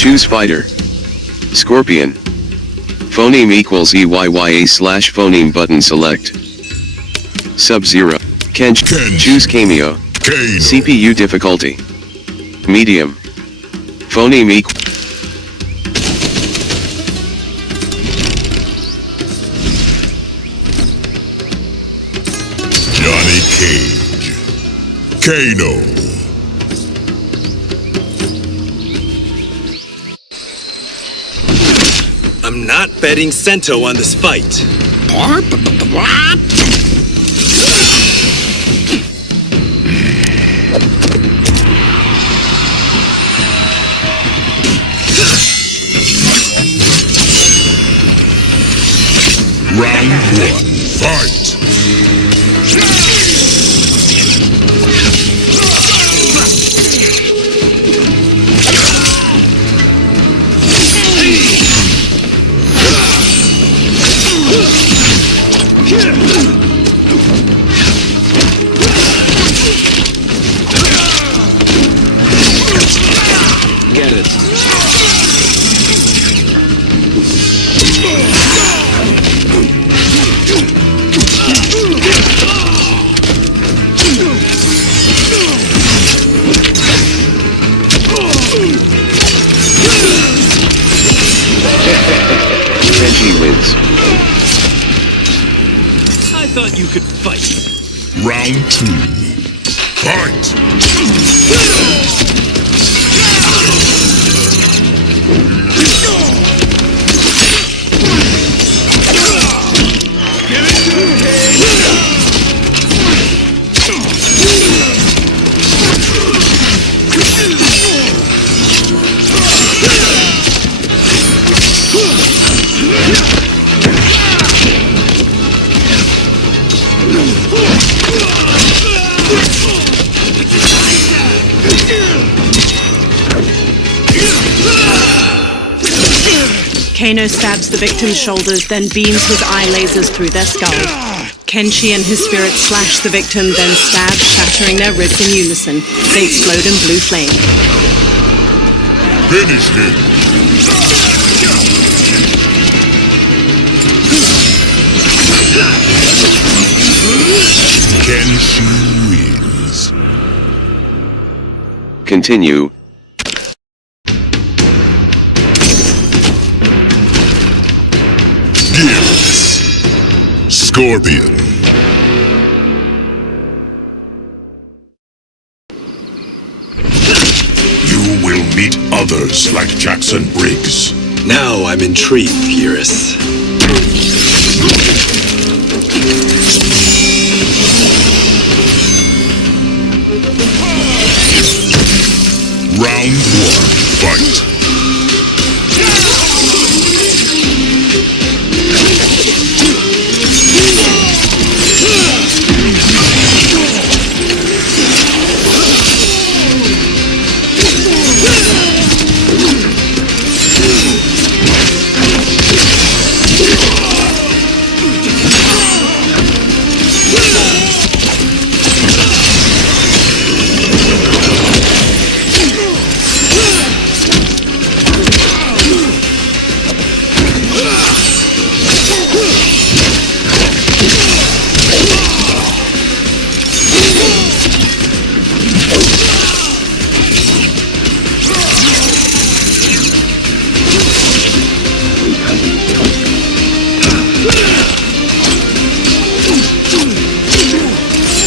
Choose fighter. Scorpion. Phoneme equals EYYA/phoneme button select. Sub-Zero. Kenshi. Choose cameo. CPU difficulty. Medium. Phoneme equal. Johnny Cage. Kano. I'm not betting Sento on this fight. Round 1, fight! Get it. Kenshi wins. I thought you could fight. Round 2, fight! Kano stabs the victim's shoulders, then beams his eye lasers through their skull. Kenshi and his spirit slash the victim, then stab, shattering their ribs in unison. They explode in blue flame. Finish him! Kenshi wins. Continue. Yes. Scorpion. You will meet others like Jackson Briggs. Now I'm intrigued, Eurus. Round 1, fight.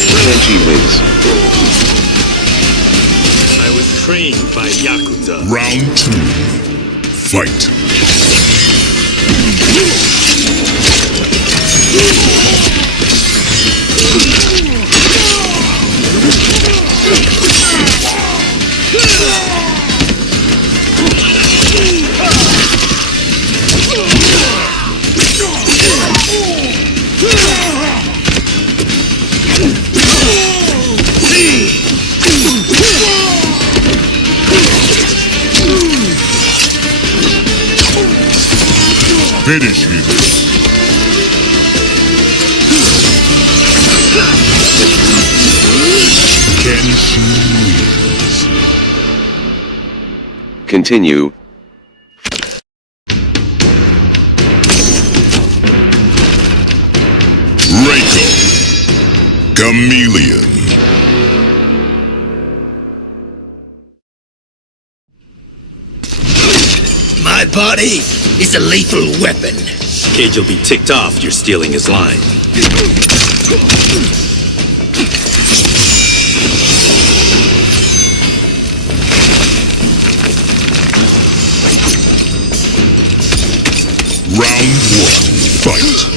Kenshi wins. I was trained by Yakuza. Round 2, fight. Finish him. Kenshi wins. Continue. Chameleon. My body is a lethal weapon. Cage will be ticked off you're stealing his line. Round 1, fight.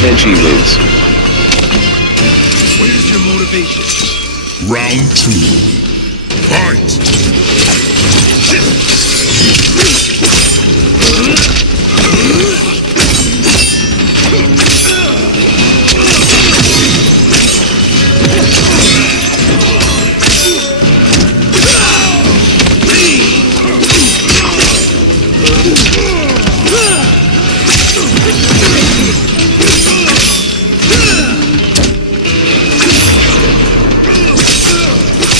Kenshi wins. Where's your motivation? Round 2, fight.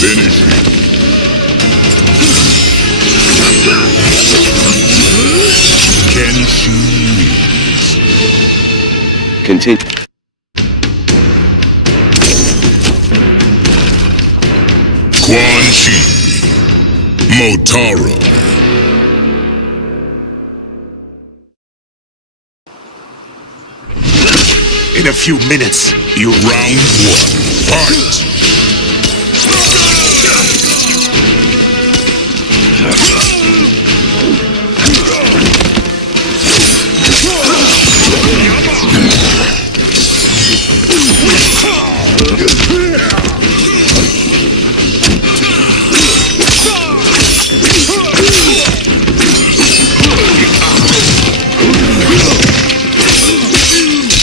Finish him. Kenshi wins. Continue. Quan Chi. Motaro. In a few minutes, you Round 1, fight.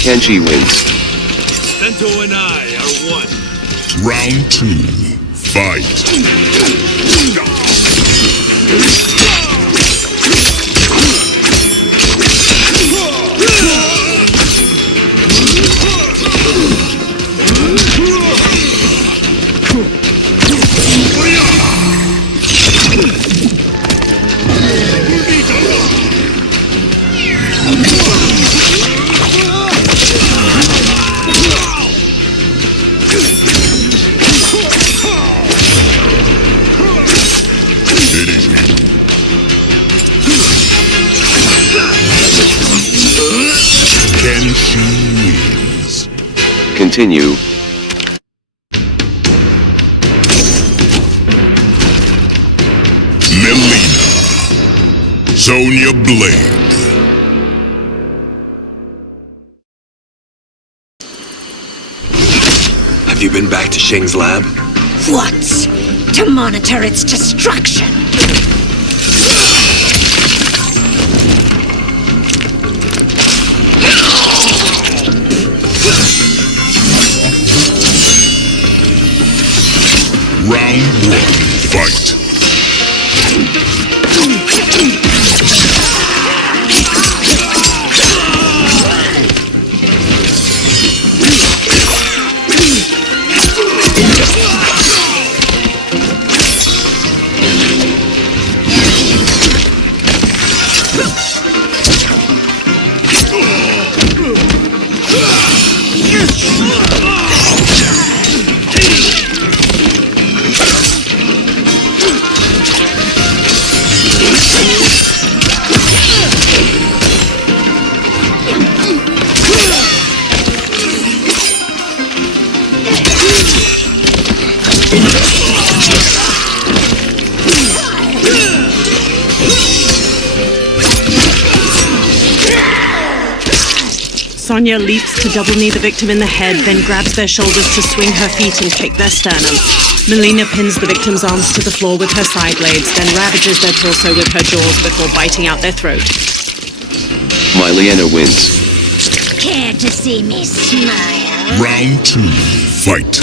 Kenshi wins. Sento and I are one. Round 2, fight. Finish him. Kenshi wins. Continue. Melina. Sonya Blade. Have you been back to Shing's lab? What? To monitor its destruction. Round 1, fight. Sonya leaps to double knee the victim in the head, then grabs their shoulders to swing her feet and kick their sternum. Melina pins the victim's arms to the floor with her side blades, then ravages their torso with her jaws before biting out their throat. Myliana wins. Care to see me smile? Round 2, fight.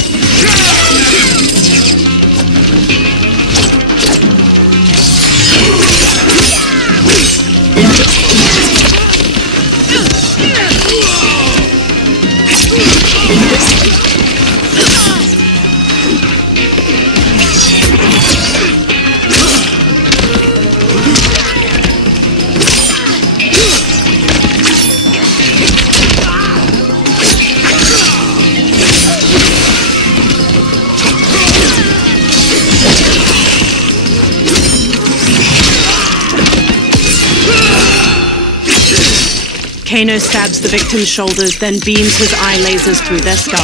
Kano stabs the victim's shoulders, then beams his eye lasers through their skull.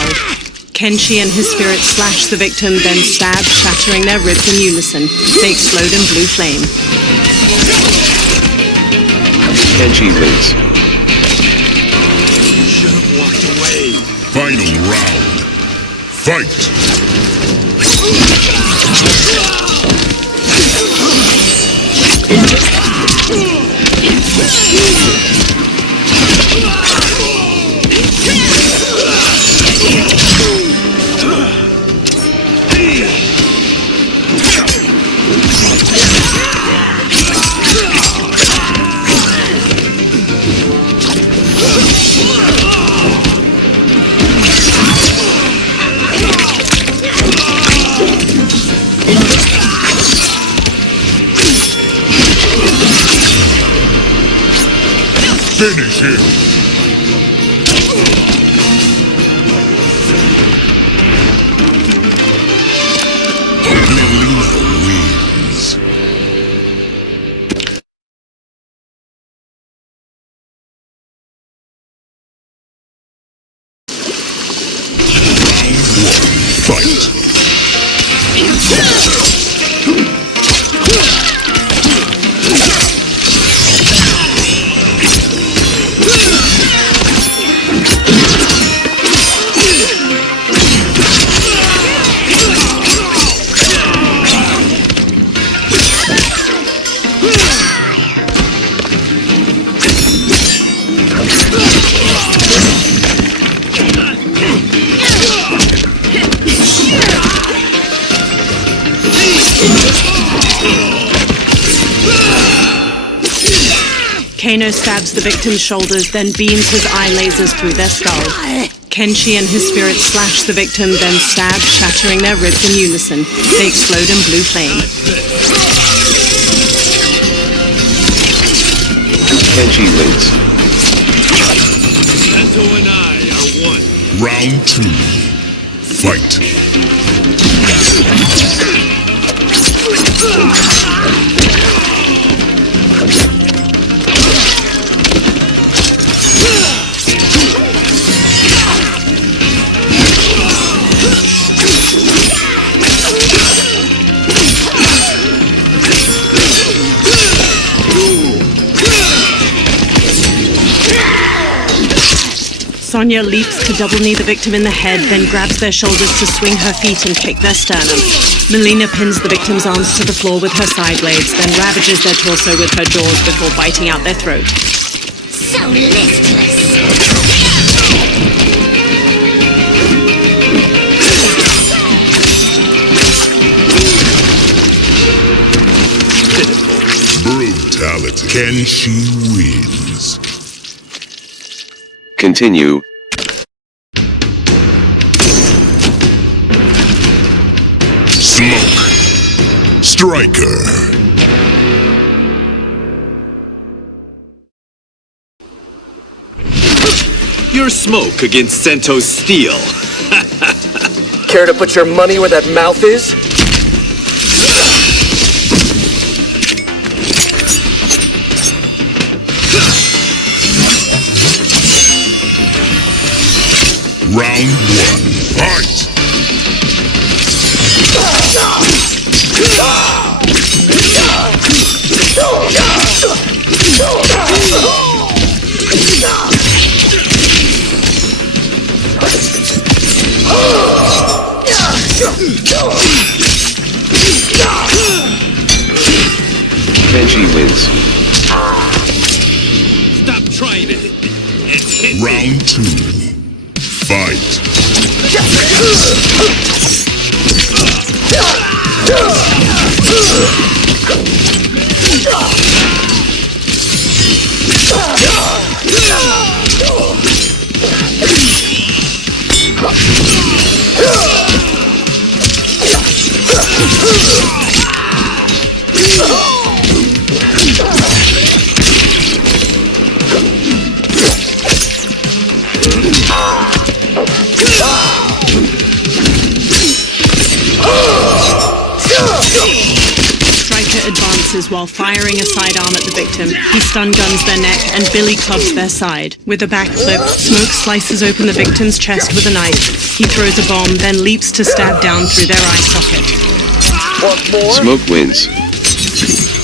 Kenshi and his spirit slash the victim, then stab, shattering their ribs in unison. They explode in blue flame. Kenshi wins. You should have walked away. Final round. Fight! Finish him! Melina wins. Round 1, fight! Kano stabs the victim's shoulders, then beams his eye lasers through their skull. Kenshi and his spirit slash the victim, then stab, shattering their ribs in unison. They explode in blue flame. Kenshi wins. Sento and I are one. Round 2, fight! Sonya leaps to double knee the victim in the head, then grabs their shoulders to swing her feet and kick their sternum. Melina pins the victim's arms to the floor with her side blades, then ravages their torso with her jaws before biting out their throat. So listless. Brutality. Kenshi wins. Continue. Smoke. Striker. Your smoke against Sento's steel. Care to put your money where that mouth is? Round 1, fight! Kenshi wins. Stop trying it and hit me. Round 2, fight! Striker advances advances while firing a sidearm at the victim. He stun guns their neck and billy clubs their side. With a backflip, Smoke slices open the victim's chest with a knife. He throws a bomb, then leaps to stab down through their eye socket. Want more? Smoke wins.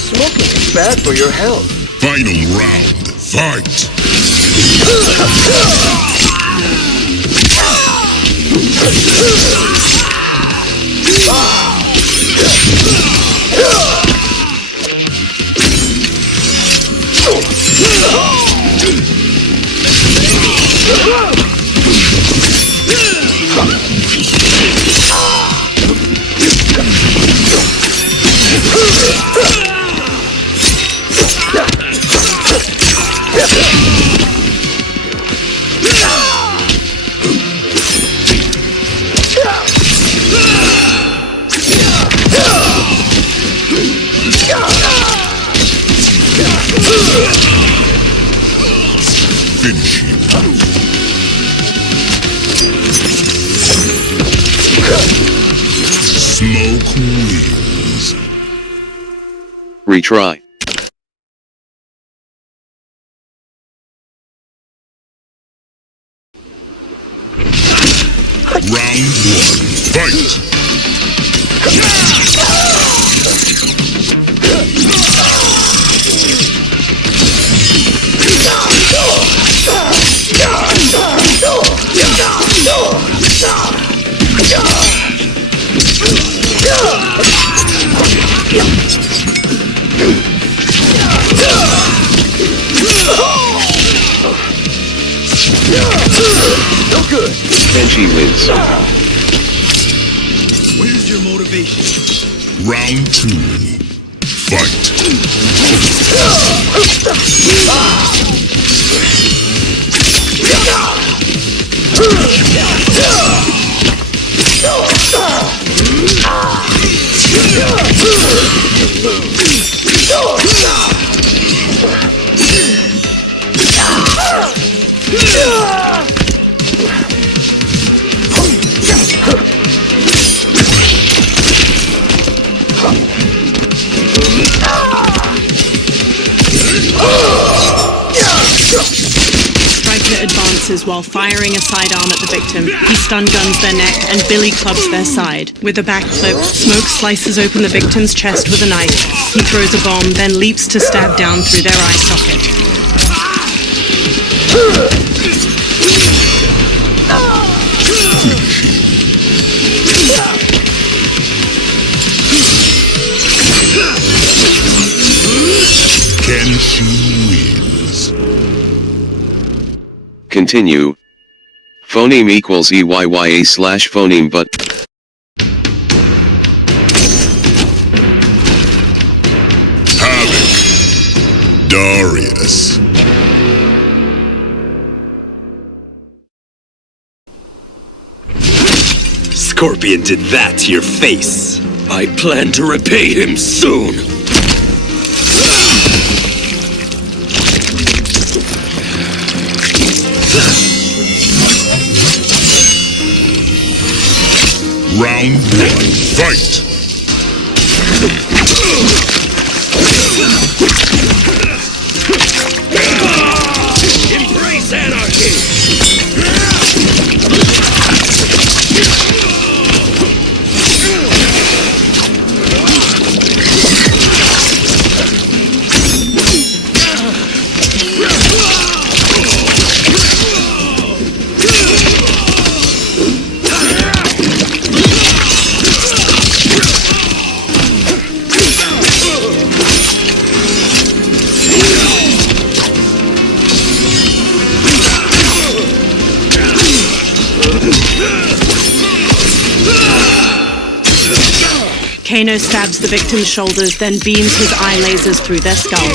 Smoking is bad for your health. Final round. Fight! Finish him. Smoke wins. Retry. Round 1. Fight! No good. Kenshi wins. Where's your motivation? Round 2. Fight! Striker advances while firing a sidearm at the victim. He stun guns their neck and billy clubs their side. With a backflip, Smoke slices open the victim's chest with a knife. He throws a bomb, then leaps to stab down through their eye socket. Kenshi wins. Continue. Phoneme equals EYYA/phoneme but. Havoc. Darius. Scorpion did that to your face. I plan to repay him soon. Round 1. Fight! Embrace anarchy! Kano stabs the victim's shoulders, then beams his eye lasers through their skull.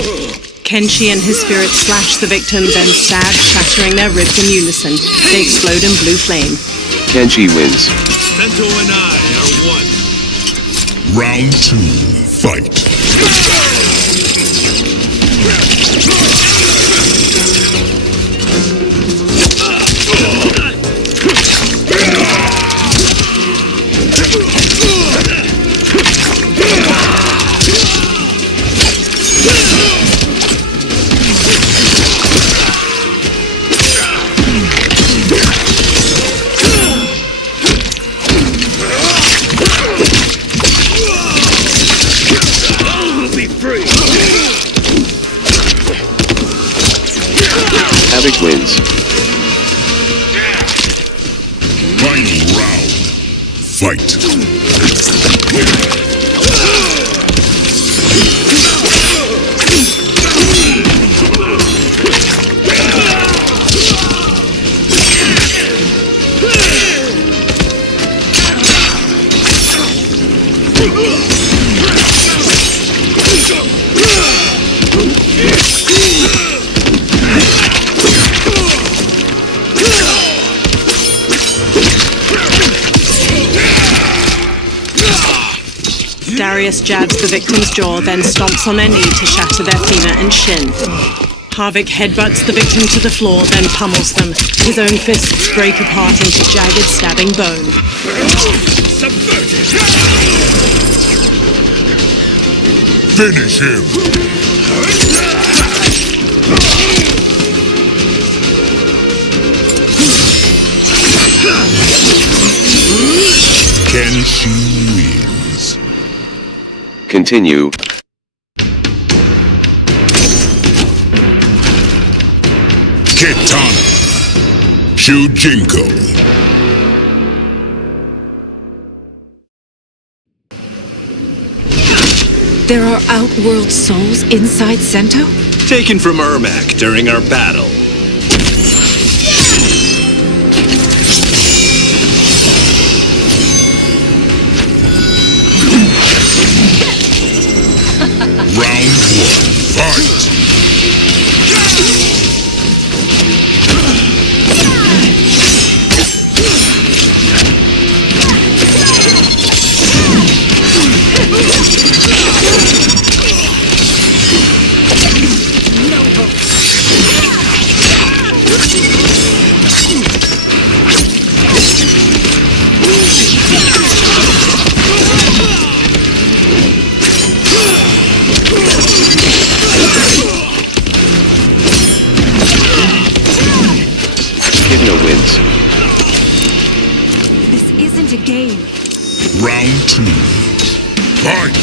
Kenshi and his spirit slash the victim, then stab, shattering their ribs in unison. They explode in blue flame. Kenshi wins. Sento and I are one. Round 2. Fight! Havoc wins. Final round. Fight. Darius jabs the victim's jaw, then stomps on their knee to shatter their femur and shin. Havoc headbutts the victim to the floor, then pummels them. His own fists break apart into jagged, stabbing bone. Finish him. Kenshi wins. Continue. Kitana. Shujinko. There are outworld souls inside Sento? Taken from Ermac during our battle. Round one, fight! Wins. This isn't a game. Round two, fight!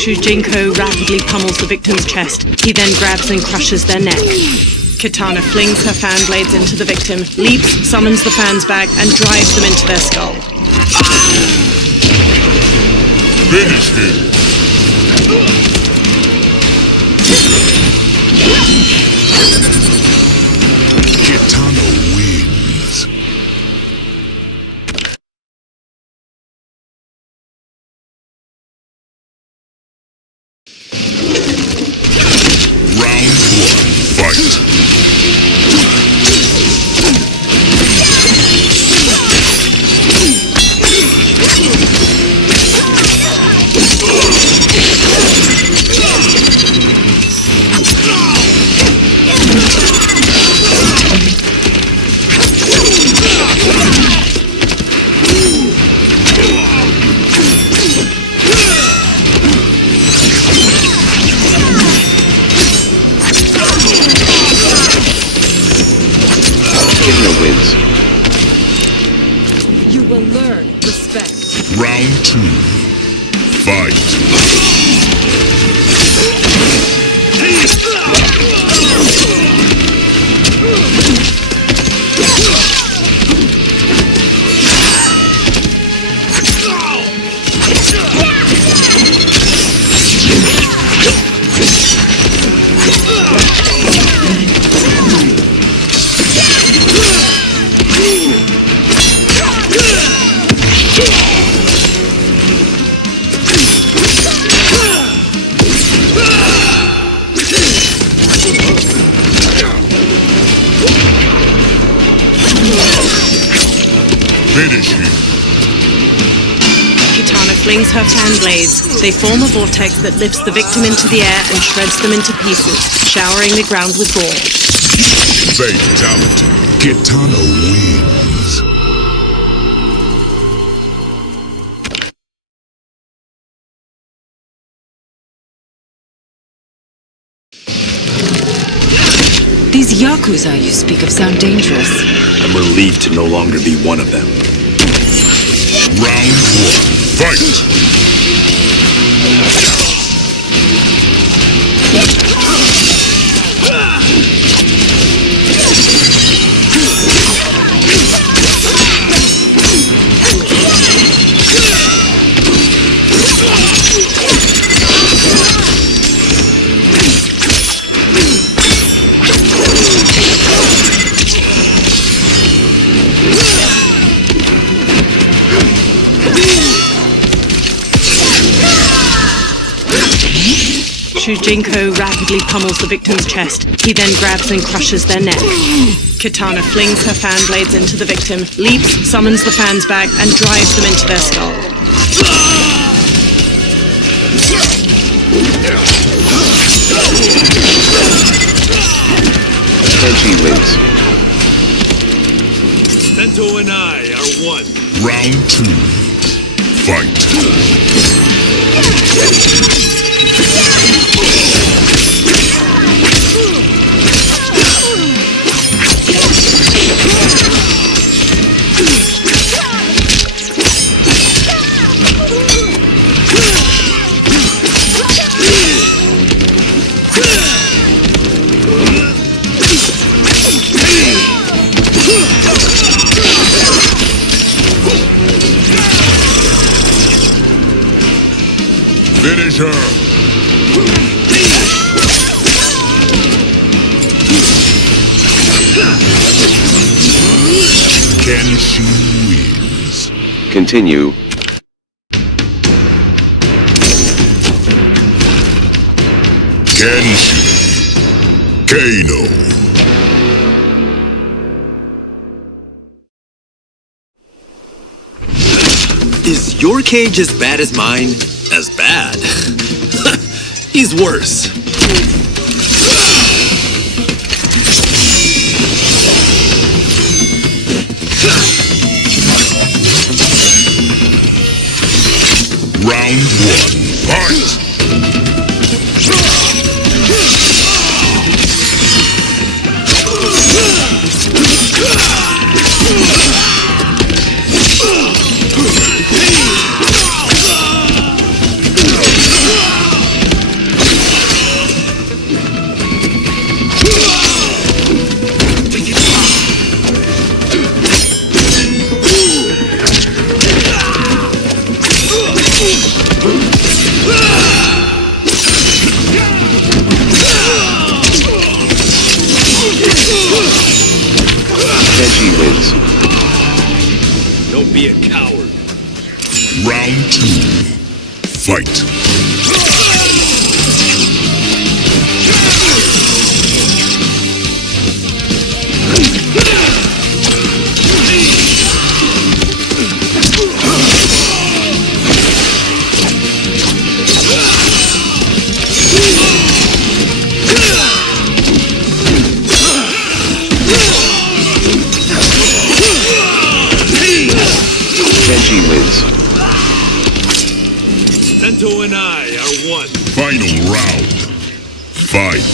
Shujinko rapidly pummels the victim's chest. He then grabs and crushes their neck. Kitana flings her fan blades into the victim, leaps, summons the fans back, and drives them into their skull. Finish him! Kitana wins. Round one, fight! Wins. You will learn respect. Round two, fight! Finish him. Kitana flings her fan blades. They form a vortex that lifts the victim into the air and shreds them into pieces, showering the ground with gore. Fatality. Kitana wins. These Yakuza you speak of sound dangerous. I'm relieved to no longer be one of them. Round 1. Fight! Shujinko rapidly pummels the victim's chest. He then grabs and crushes their neck. Kitana flings her fan blades into the victim, leaps, summons the fans back, and drives them into their skull. Kenshi wins. Sento and I are one. Round 2. Fight! Finish her! Kenshi wins. Continue. Kenshi. Kano. Is your cage as bad as mine? As bad? He's worse. Round 1. Fight! Kenshi wins. Don't be a coward. Round 2. Fight! Kenshi wins. Sento and I are one. Final round. Fight!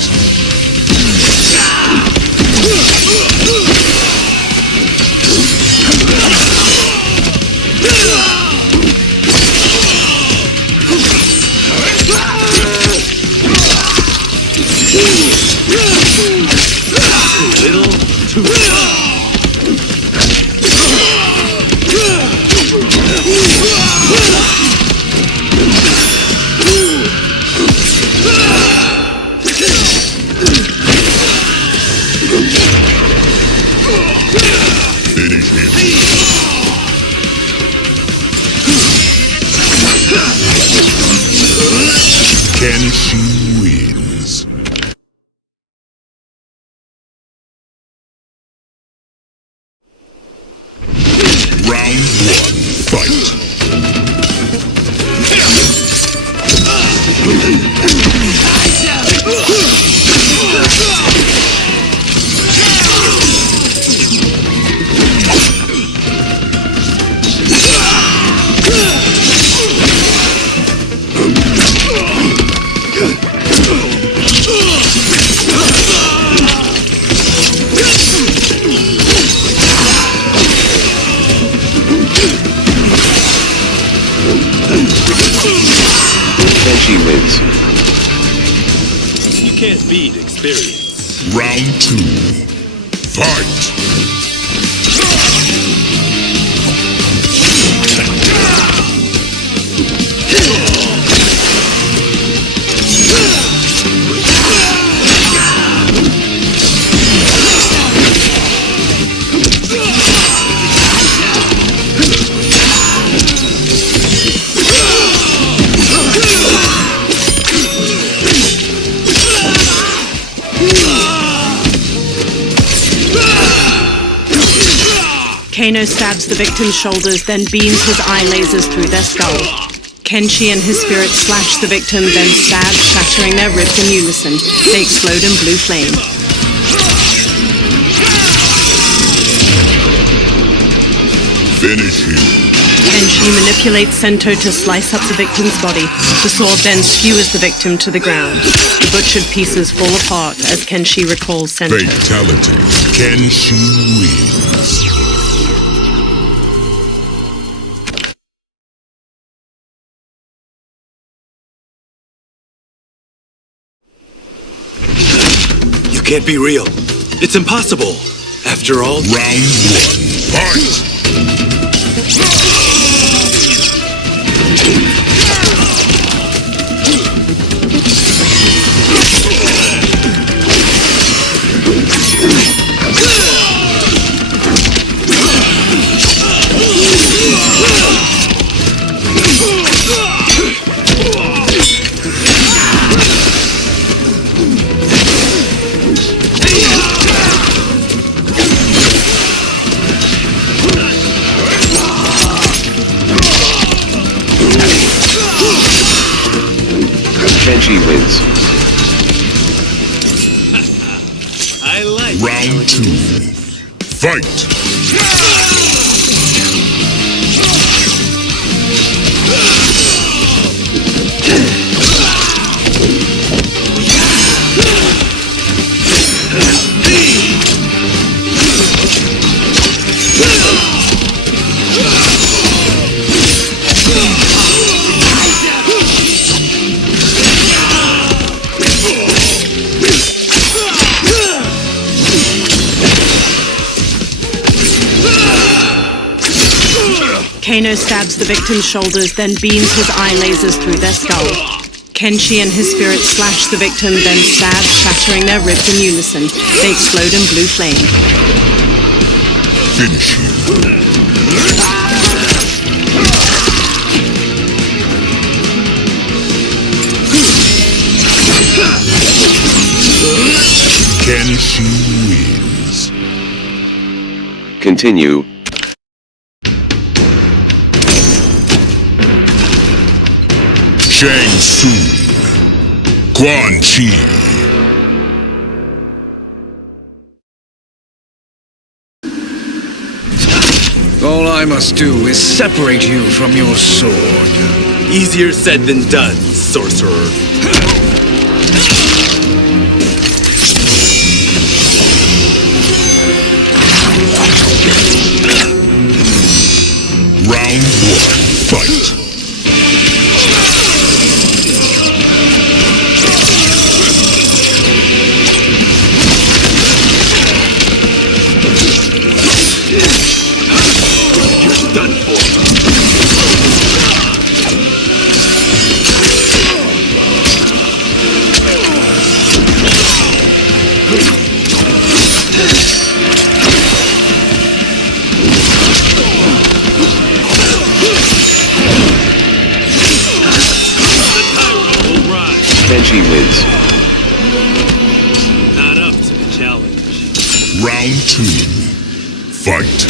Little, too Finish him. Kenshi wins. Round Kenshi wins. You can't beat experience. Round 2. Fight! Kano stabs the victim's shoulders, then beams his eye lasers through their skull. Kenshi and his spirit slash the victim, then stab, shattering their ribs in unison. They explode in blue flame. Finish him. Kenshi manipulates Sento to slice up the victim's body. The sword then skewers the victim to the ground. The butchered pieces fall apart as Kenshi recalls Sento. Fatality. Kenshi wins. You can't be real. It's impossible. After all, Round 1. Fight! Kenshi wins. I like Round 2. Fight! Kano stabs the victim's shoulders, then beams his eye lasers through their skull. Kenshi and his spirit slash the victim, then stab, shattering their ribs in unison. They explode in blue flame. Finish him. Kenshi wins. Continue. Shang Tsung. Quan Chi. All I must do is separate you from your sword. easier said than done, sorcerer. Round 1. Fight. Kenshi wins. Not up to the challenge. Round 2. Fight.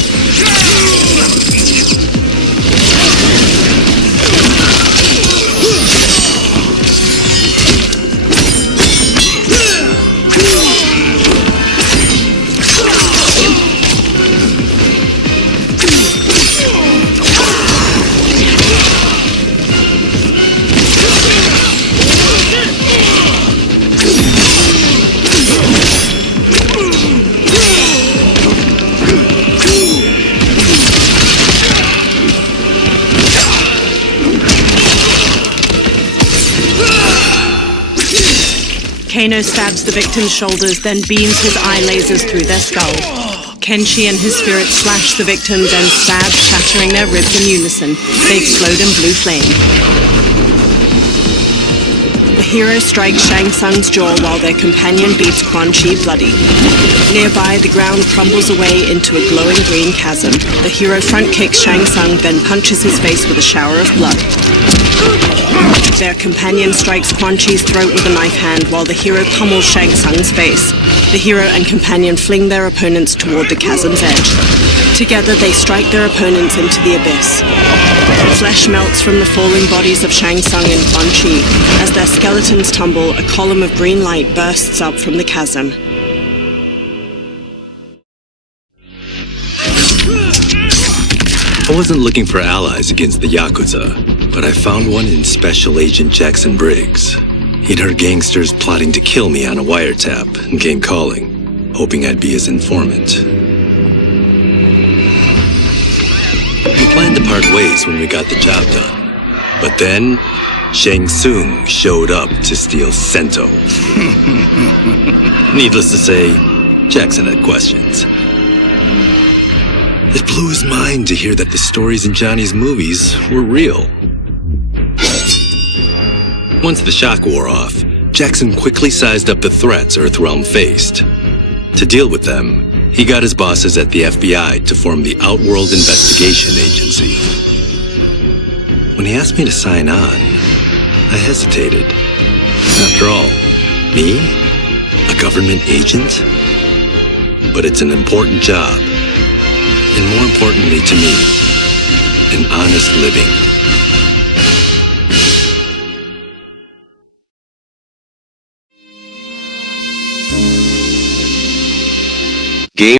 Kano stabs the victim's shoulders, then beams his eye lasers through their skull. Kenshi and his spirit slash the victim, then stab, shattering their ribs in unison. They explode in blue flame. The hero strikes Shang Tsung's jaw while their companion beats Quan Chi bloody. Nearby, the ground crumbles away into a glowing green chasm. The hero front kicks Shang Tsung, then punches his face with a shower of blood. Their companion strikes Quan Chi's throat with a knife hand while the hero pummels Shang Tsung's face. The hero and companion fling their opponents toward the chasm's edge. Together, they strike their opponents into the abyss. Flesh melts from the falling bodies of Shang Tsung and Quan Chi. As their skeletons tumble, a column of green light bursts up from the chasm. I wasn't looking for allies against the Yakuza, but I found one in Special Agent Jackson Briggs. He'd heard gangsters plotting to kill me on a wiretap and came calling, hoping I'd be his informant. We planned to part ways when we got the job done. But then, Shang Tsung showed up to steal Sento. Needless to say, Jackson had questions. It blew his mind to hear that the stories in Johnny's movies were real. Once the shock wore off, Jackson quickly sized up the threats Earthrealm faced. To deal with them, he got his bosses at the FBI to form the Outworld Investigation Agency. When he asked me to sign on, I hesitated. After all, me? A government agent? But it's an important job. And more importantly to me, an honest living.